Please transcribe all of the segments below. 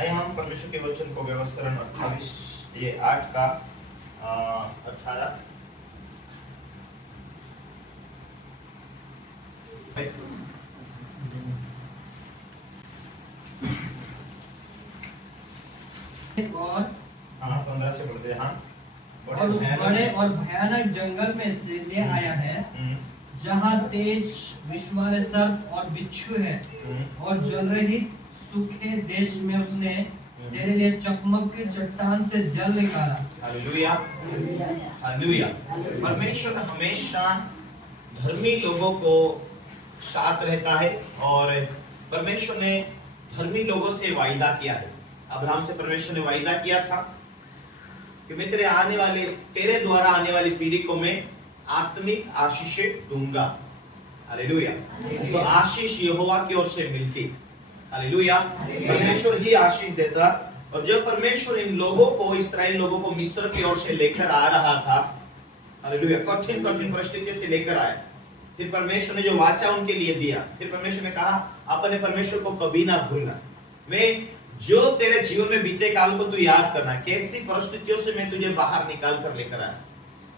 आइए हम परमेश्वर के वचन को व्यवस्थरण 28 ये 8 का 18 और 15 से पढ़ते हैं। हाँ, और उस बड़े और भयानक जंगल में से ले आया है जहाँ तेज विषवाले सर्प और बिच्छू है और जल रही सूखे देश में उसने तेरे लिए चकमक के चट्टान से जल निकाला। Hallelujah, hallelujah. परमेश्वर हमेशा धर्मी लोगों को साथ रहता है और परमेश्वर ने धर्मी लोगों से वायदा किया है। अब्राहम से परमेश्वर ने वायदा किया था कि मैं तेरे द्वारा आने वाली पीढ़ी को मैं आत्मिक आशीषें दूंगा। हालेलुया। तो आशीष यहोवा की ओर से मिलती। हालेलुया। परमेश्वर ही आशीष देता। और जब परमेश्वर इन लोगों को, इस्राएल लोगों को मिस्र की ओर से लेकर आ रहा था, हालेलुया, कठिन कठिन परिस्थितियों से लेकर आए, फिर परमेश्वर ने जो वाचा उनके लिए दिया, फिर परमेश्वर ने कहा अपने परमेश्वर को कभी ना भूलना। मैं जो तेरे जीवन में बीते काल को तू याद करना, कैसी परिस्थितियों से मैं तुझे बाहर निकाल कर लेकर आया,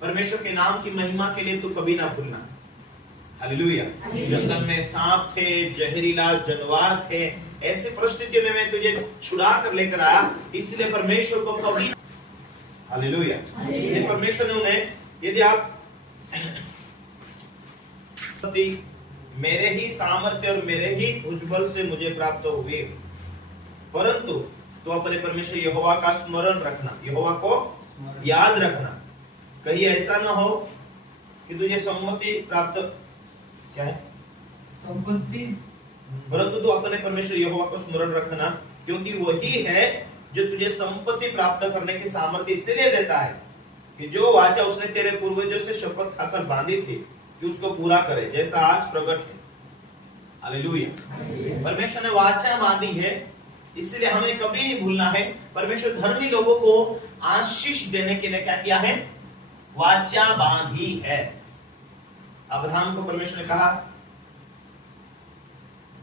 परमेश्वर के नाम की महिमा के लिए तू कभी ना भूलना। हालेलुया। जंगल में सांप थे, जहरीला जानवर थे, ऐसी परिस्थितियों में मैं तुझे छुड़ा कर लेकर आया, इसलिए परमेश्वर को कभी, हालेलुया, परमेश्वर ने उन्हें, यदि आप मेरे ही सामर्थ्य और मेरे ही भुजबल से मुझे प्राप्त हुए, परंतु तो अपने परमेश्वर यहोवा का स्मरण रखना, यहोवा को याद रखना। कहीं ऐसा ना हो कि तुझे सम्मति प्राप्त, क्या है, संपत्ति, परंतु तो अपने परमेश्वर यहोवा को स्मरण रखना, क्योंकि वही है जो तुझे संपत्ति प्राप्त करने की सामर्थ्य इसलिए देता है कि जो वाचा उसने तेरे पूर्वजों से शपथ खाकर बांधी थी कि उसको पूरा करे, जैसा आज प्रकट है। हालेलुया। परमेश्वर ने वाचा बांधी है, इसलिए हमें कभी नहीं भूलना है। परमेश्वर धर्मी लोगों को आशीष देने के लिए क्या किया है, वाचा बांधी है। अब्राहम को परमेश्वर ने कहा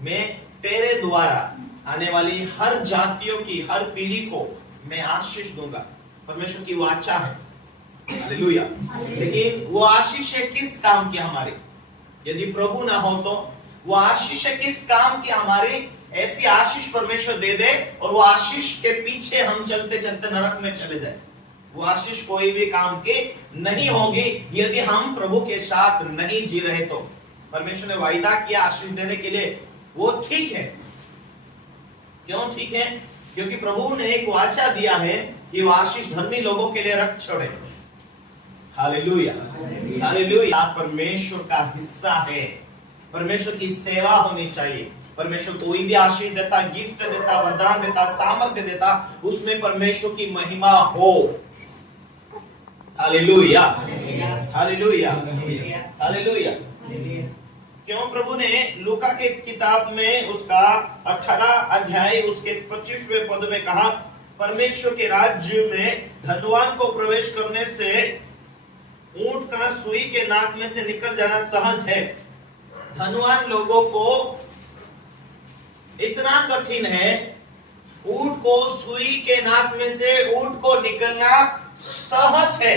मैं तेरे द्वारा आने वाली हर जातियों की, हर पीढ़ी को मैं आशीष दूंगा। परमेश्वर की वाचा है। हालेलुया। लेकिन वो आशीष है किस काम की हमारी? यदि प्रभु ना हो तो वो आशीष है किस काम की हमारी? ऐसी आशीष परमेश्वर दे दे और वो आशीष के पीछे हम चलते चलते नरक में चले जाए। वो आशीष कोई भी काम की नहीं होगी यदि हम प्रभु के साथ नहीं जी रहे तो। परमेश्वर ने वायदा किया आशीष देने के लिए, वो ठीक है। क्यों ठीक है? क्योंकि प्रभु ने एक वाचा दिया है कि वो आशीष धर्मी लोगों के लिए रख छोड़े। Hallelujah, hallelujah. परमेश्वर का हिस्सा है, परमेश्वर की सेवा होनी चाहिए। परमेश्वर कोई भी आशीष देता, गिफ्ट देता, वरदान देता, सामर्थ्य देता, उसमें परमेश्वर की महिमा हो। Hallelujah, hallelujah, hallelujah. क्यों प्रभु ने लूका के किताब में उसका 18 अध्याय उसके 25वें पद में कहा, परमेश्वर के राज्य में धनवान को प्रवेश करने से ऊंट का सुई के नाक में से निकल जाना सहज है। धनवान लोगों को इतना कठिन है, ऊंट को सुई के नाक में से ऊंट को निकलना सहज है,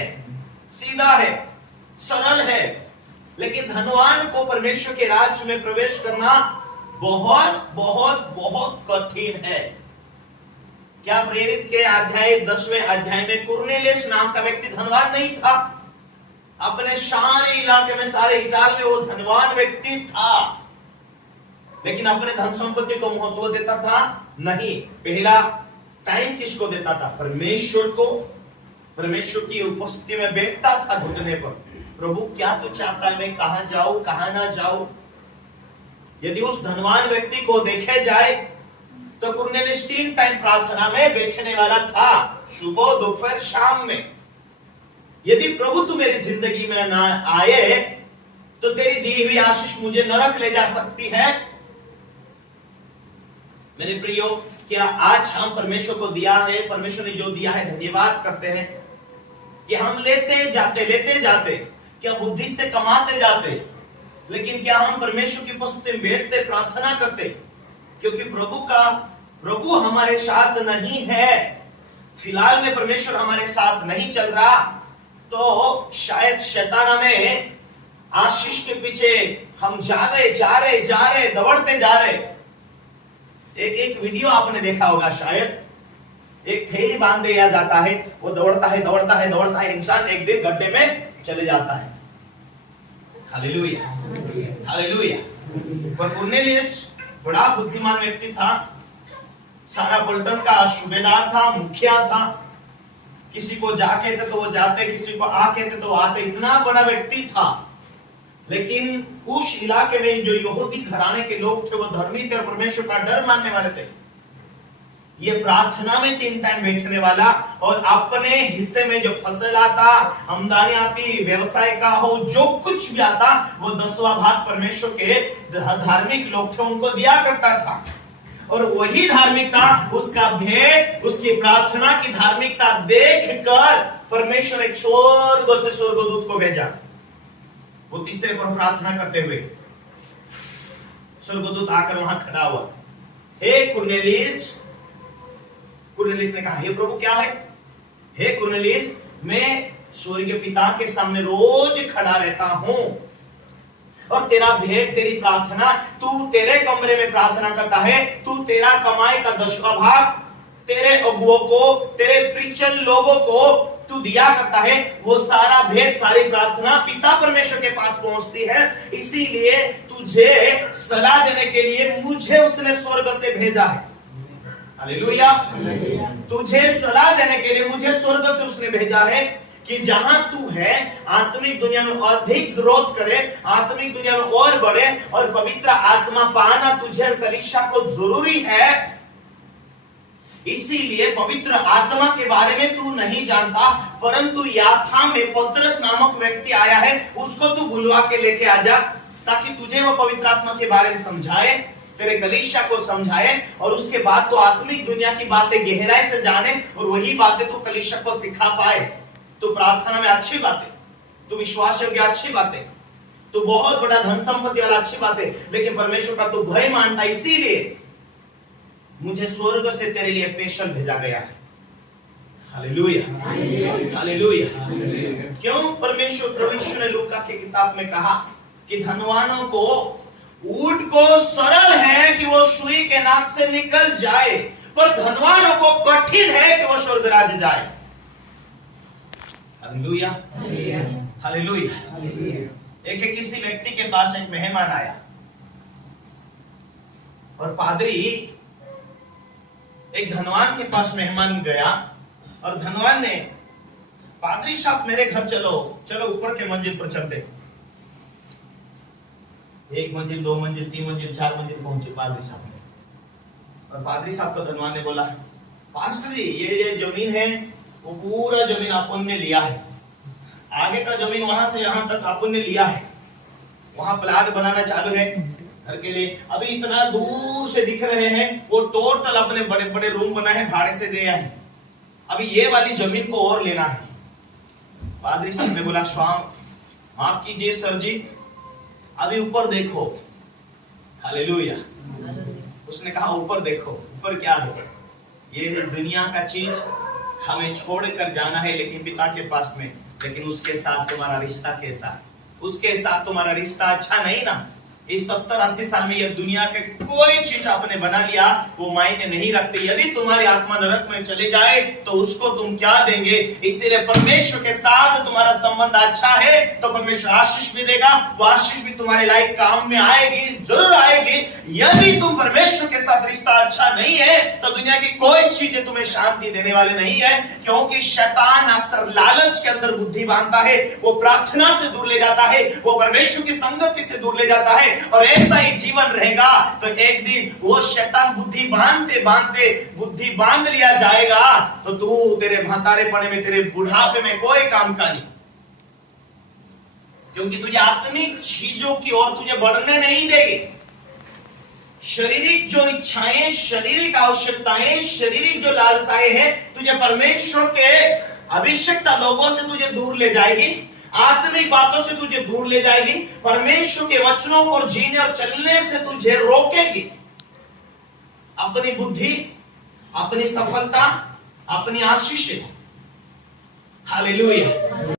सीधा है, सरल है। लेकिन धनवान को परमेश्वर के राज्य में प्रवेश करना बहुत बहुत बहुत कठिन है। क्या प्रेरित के अध्याय 10वें अध्याय में कुरनेलियुस नाम का व्यक्ति धनवान नहीं था? अपने सारे इलाके में, सारे इटाल में वो धनवान व्यक्ति था, लेकिन अपने धन संपत्ति को महत्व देता था नहीं। पहला टाइम किसको देता था? परमेश्वर को। परमेश्वर की उपस्थिति में बैठता था घुटने पर, प्रभु क्या तू चाहता है, मैं कहां जाऊं, कहां ना जाऊं। यदि उस धनवान व्यक्ति को देखे जाए तो कुरनेलियुस 3 टाइम प्रार्थना में बैठने वाला था, सुबह, दोपहर, शाम में। यदि प्रभु तू मेरी जिंदगी में ना आए तो तेरी दी हुई आशीष मुझे नरक ले जा सकती है। मेरे प्रियो, क्या आज हम परमेश्वर को दिया है, परमेश्वर ने जो दिया है धन्यवाद करते हैं कि हम लेते जाते, क्या बुद्धि से कमाते जाते, लेकिन क्या हम परमेश्वर की उपस्थिति में बैठते प्रार्थना करते? क्योंकि प्रभु का प्रभु हमारे साथ नहीं है, फिलहाल में परमेश्वर हमारे साथ नहीं चल रहा, तो शायद शैतान हमें आशीष के पीछे हम जा रहे दौड़ते जा रहे। एक वीडियो आपने देखा होगा शायद, एक थैली बांध दिया जाता है, वो दौड़ता है, इंसान एक दिन गड्ढे में चले जाता है। Hallelujah, hallelujah. पर कुरनेलियुस बड़ा बुद्धिमान व्यक्ति था, सारा पलटन का सूबेदार था, मुखिया था। किसी को जा कहते तो वो जाते, किसी को आ कहते तो आते, इतना बड़ा व्यक्ति था। लेकिन उस इलाके में जो यहूदी घराने के लोग थे वो धर्मी थे और परमेश्वर का डर मानने वाले थे। ये प्रार्थना में 3 टाइम बैठने वाला और अपने हिस्से में जो फसल आता, आमदनी आती, व्यवसाय का हो, जो कुछ भी आता, वो 10वां भाग परमेश्वर के धार्मिक लोग थे उनको दिया करता था। और वही धार्मिकता, उसका भेंट, उसकी प्रार्थना की धार्मिकता देखकर परमेश्वर एक स्वर्ग से स्वर्गदूत को भेजा। वो तीसरे पर प्रार्थना करते हुए स्वर्गदूत आकर वहां खड़ा हुआ। हे कुरनेलियुस, कुरनेलियुस ने कहा, हे प्रभु क्या है? हे कुरनेलियुस, मैं स्वर्गीय पिता के सामने रोज खड़ा रहता हूं और तेरा भेंट, तेरी प्रार्थना, तू तेरे कमरे में प्रार्थना करता है, तू तेरा कमाई का 10वां भाग तेरे अगुओं को, तेरे प्रीचर लोगों को तू दिया करता है। वो सारा भेंट, सारी प्रार्थना पिता परमेश्वर के पास पहुंचती है। इसीलिए तुझे सलाह देने के लिए मुझे उसने स्वर्ग से भेजा है। हालेलुया। तुझे सलाह देने के लिए मुझे स्वर्ग से उसने भेजा है कि जहां तू है, आत्मिक दुनिया में अधिक ग्रोथ करे, आत्मिक दुनिया में और बढ़े, और पवित्र आत्मा पाना तुझे और कलीसिया को जरूरी है। इसीलिए पवित्र आत्मा के बारे में तू नहीं जानता, परंतु याफा में पतरस नामक व्यक्ति आया है, उसको तू बुलवा के लेके आ जा, ताकि तुझे वो पवित्र आत्मा के बारे में समझाए, तेरे कलीसिया को समझाए, और उसके बाद तो आत्मिक दुनिया की बातें गहराई से जाने, और वही बातें तू कलीसिया को सिखा पाए। तू प्रार्थना में अच्छी बातें, तू विश्वास योग्य अच्छी बातें, तू बहुत बड़ा धन संपत्ति वाला अच्छी बातें, लेकिन परमेश्वर का तू भय मानता, इसीलिए मुझे स्वर्ग से तेरे लिए स्पेशल भेजा गया है। Hallelujah, hallelujah. क्यों परमेश्वर प्रभु यीशु ने लूका की किताब में कहा कि धनवानों को ऊंट को सरल है कि वो सुई के नाक से निकल जाए, पर धनवानों को कठिन है कि वो स्वर्ग राज्य जाए। Hallelujah, hallelujah. एक किसी व्यक्ति के पास एक मेहमान आया और पादरी एक धनवान के पास मेहमान गया और धनवान ने, पादरी साहब मेरे घर चलो, चलो ऊपर के मंजिल पर चलते। 1 मंजिल, 2 मंजिल, 3 मंजिल, 4 मंजिल पहुंचे पादरी साहब ने। और पादरी साहब को धनवान ने बोला, पास्टर जी ये जमीन है, वो पूरा जमीन अपन ने लिया है, आगे का जमीन वहां से यहां तक अपन ने लिया है, वहां प्लाट बनाना चालू है घर के लिए, अभी इतना दूर से दिख रहे हैं, वो टोटल अपने बड़े बड़े रूम बनाए हैं, भाड़े से दिया है, अभी ये वाली जमीन को और लेना है। पादरी साहब ने बोला, स्वामी माफ कीजिए सर जी, अभी ऊपर देखो। हालेलुया। उसने कहा ऊपर देखो, ऊपर क्या है? ये दुनिया का चीज हमें छोड़कर जाना है, लेकिन पिता के पास में, लेकिन उसके साथ तुम्हारा रिश्ता कैसा? उसके साथ तुम्हारा रिश्ता अच्छा नहीं ना। इस 70-80 साल में ये दुनिया के कोई चीज आपने बना लिया, वो मायने नहीं रखती। यदि तुम्हारी आत्मा नरक में चले जाए तो उसको तुम क्या देंगे? इसीलिए परमेश्वर के साथ तुम्हारा संबंध अच्छा है तो परमेश्वर आशीष भी देगा, वो आशीष भी तुम्हारे लाइफ काम में आएगी, जरूर आएगी। यदि तुम परमेश्वर के साथ रिश्ता अच्छा नहीं है तो दुनिया की कोई चीजें तुम्हें शांति देने वाली नहीं है, क्योंकि शैतान अक्सर लालच के अंदर बुद्धि बांधता है, वो प्रार्थना से दूर ले जाता है, वो परमेश्वर की संगति से दूर ले जाता है, और ऐसा ही जीवन रहेगा तो एक दिन वो शैतान बुद्धि बांधते बांधते बुद्धि बांध लिया जाएगा, तो तू तेरे भातारेपने में, तेरे बुढ़ापे में कोई काम का नहीं, क्योंकि तुझे आत्मिक चीजों की ओर तुझे बढ़ने नहीं देगी। शारीरिक जो इच्छाएं, शारीरिक आवश्यकताएं, शारीरिक जो लालसाएं हैं, तुझे परमेश्वर के अभिषिक्त लोगों से तुझे दूर ले जाएगी, आत्मिक बातों से तुझे दूर ले जाएगी, परमेश्वर के वचनों पर जीने और चलने से तुझे रोकेगी। अपनी बुद्धि, अपनी सफलता, अपनी आशीषित। हालेलुया।